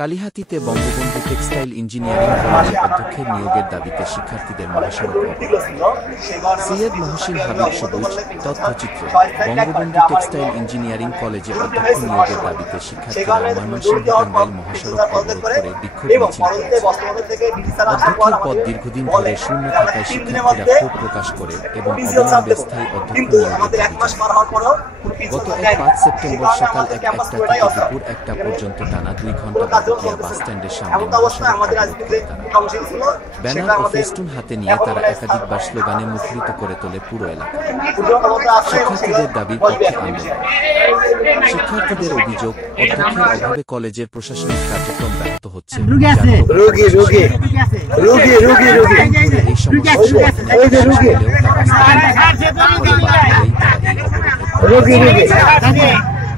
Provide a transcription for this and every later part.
কালিহাতীতে Bangabandhu textile engineering কলেজে অধ্যক্ষের নিয়োগের দাবিতে শিক্ষার্থীদের মহাসড়ক সৈয়দ মহসিন হাবিব সবুজ তথ্যচিত্র বঙ্গবন্ধু টেক্সটাইল ইঞ্জিনিয়ারিং কলেজে অধ্যক্ষ নিয়োগের দাবিতে শিক্ষার্থীরা ময়মনসিংহ টাঙ্গাইল মহাসড়ক অবরোধ করে বিক্ষোভ মিছিল করেছে। অধ্যক্ষের পদ দীর্ঘদিন ধরে শূন্য থাকায় শিক্ষার্থীরা ক্ষোভ প্রকাশ করে এবং অবিলম্বে স্থায়ী অধ্যক্ষ নিয়োগের দাবি জানায়। গত 5 সেপ্টেম্বর সকাল 1টা থেকে দুপুর 1টা পর্যন্ত টানা 2 ঘণ্টা বাদুকিয়া বাসস্ট্যান্ডের সামনে ব্যানার ও ফেস্টুন হাতে নিয়ে তারা একাধিকবার স্লোগানে মুখরিত করে তোলে পুরো এলাকা। শিক্ষার্থীদের দাবির পক্ষে আন্দোলন। শিক্ষার্থীদের অভিযোগ, অধ্যক্ষের অভাবে কলেজের প্রশাসনিক কার্যক্রম ব্যাহত হচ্ছে। এই সমস্যা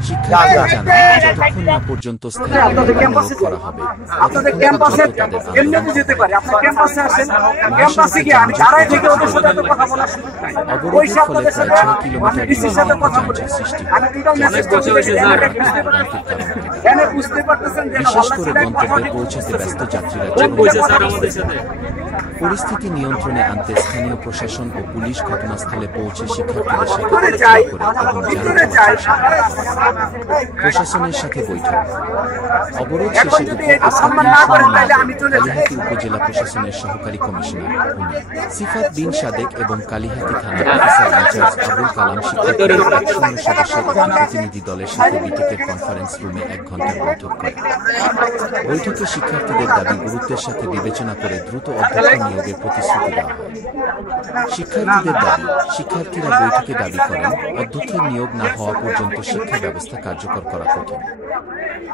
শিক্ষার্থীরা জানায় যতক্ষণ না পর্যন্ত স্থায়ী নিয়োগ করা হবে আপনাদের ক্যাম্পাসে এমনি যেতে পারে। আপনার ক্যাম্পাসে আসেন, ক্যাম্পাসে গিয়ে আমি দাঁড়ায় থেকে ওদের সাথে তো কথা বলার সুযোগ নাই। ওই সব তাদের সাথে 6 কিলোমিটার ডিসির সাথে কথা বলে সৃষ্টি আমি এটাও মেসেজ করছি কেন বুঝতে পারতেছেন যে বিশেষ করে গন্তব্যে পৌঁছাতে ব্যস্ত যাত্রীরা পরিস্থিতি নিয়ন্ত্রণে আনতে স্থানীয় প্রশাসন ও পুলিশ ঘটনাস্থলে পৌঁছে শিক্ষার্থীদের সাথে আলোচনা করে এবং প্রশাসনের সাথে বৈঠক। অবরোধ শেষে কালিহাতী উপজেলা প্রশাসনের সহকারী কমিশনার সিফাত বিন সাদেক এবং কালিহাতী থানার অফিসার ইনচার্জ আবুল কালাম শিক্ষার্থীদের 100 সদস্যের প্রতিনিধি দলের সাথে বিটেকের কনফারেন্স রুমে 1 ঘণ্টার বৈঠক করে। বৈঠকে শিক্ষার্থীদের দাবি গুরুত্বের সাথে বিবেচনা করে দ্রুত অধ্যক্ষ নিয়োগের প্রতিশ্রুতি দেওয়া হয়। শিক্ষার্থীদের দাবি, শিক্ষার্থীরা বৈঠকে দাবি করেন অধ্যক্ষের নিয়োগ না হওয়া পর্যন্ত শিক্ষা ব্যবস্থা কার্যকর করা কঠিন।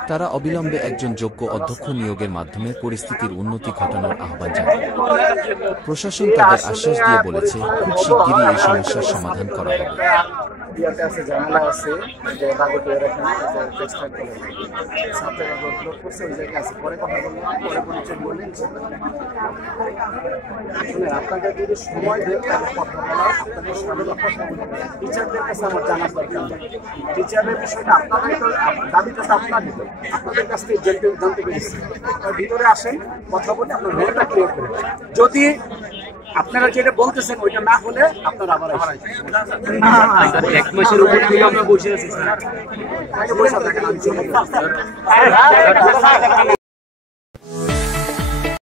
তারা অবিলম্বে একজন যোগ্য অধ্যক্ষ নিয়োগের মাধ্যমে পরিস্থিতির উন্নতি ঘটানোর আহ্বান জানায়। প্রশাসন তাদের আশ্বাস দিয়ে বলেছে খুব শিগগিরই এই সমস্যার সমাধান করা হবে। ইয়াতে আছে জানালা আছে যে বাগটিয়ার এখানে টেক্সটাইল কলেজ ছাত্ররা ব্লক করছে ওই জায়গায় আছে। পরে কথা বলবো, পরে পরিচয় বললেন শুনে আপনাদের যদি সময় দেন কথা বলার আপনাদের সামনে কথা বলবেন। টিচারদের কাছে আমার জানার দরকার নেই। টিচারের বিষয়টা আপনাদের তো দাবিটা তো আপনাদের, আপনাদের কাছ থেকে জানতে পেরেছি। ভিতরে আসেন, কথা বলে আপনার রোলটা ক্লিয়ার করেন। যদি আপনারা যেটা বলতেছেন ওইটা না হলে আপনারা আবার 1 মাসের উপর থেকে আমরা বসে আছি স্যার।